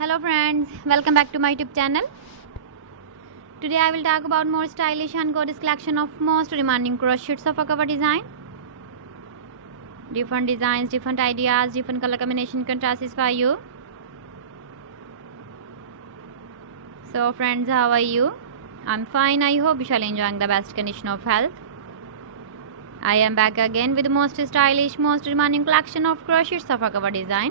Hello friends, welcome back to my YouTube channel. Today I will talk about more stylish and gorgeous collection of most demanding crochets of a cover design. Different designs, different ideas, different color combination contrasts for you. So friends, how are you? I'm fine. I hope you shall enjoying the best condition of health. I am back again with the most stylish, most demanding collection of crochets of a cover design.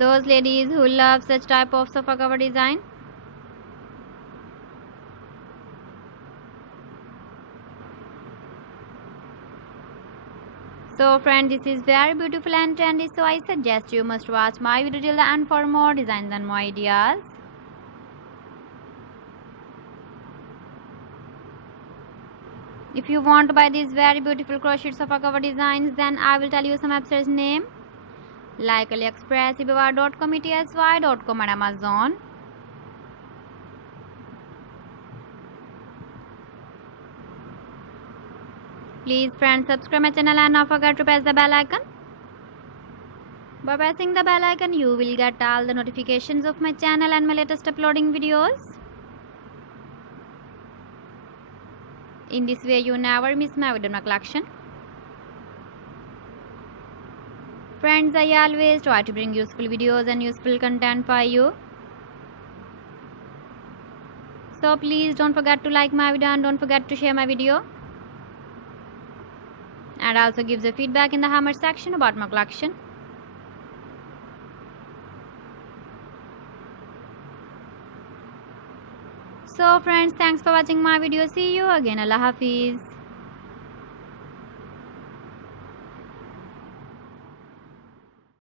Those ladies who love such type of sofa cover design. So friends, this is very beautiful and trendy, so I suggest you must watch my video till the end for more designs and more ideas. If you want to buy these very beautiful crochet sofa cover designs, then I will tell you some websites name like AliExpress, eBay.com, ETSY.com and Amazon. Please friends, subscribe my channel and not forget to press the bell icon. By pressing the bell icon, you will get all the notifications of my channel and my latest uploading videos. In this way, you never miss my video in my collection. Friends, I always try to bring useful videos and useful content for you. So please don't forget to like my video and don't forget to share my video. And also give the feedback in the comment section about my collection. So friends, thanks for watching my video. See you again. Allah Hafiz.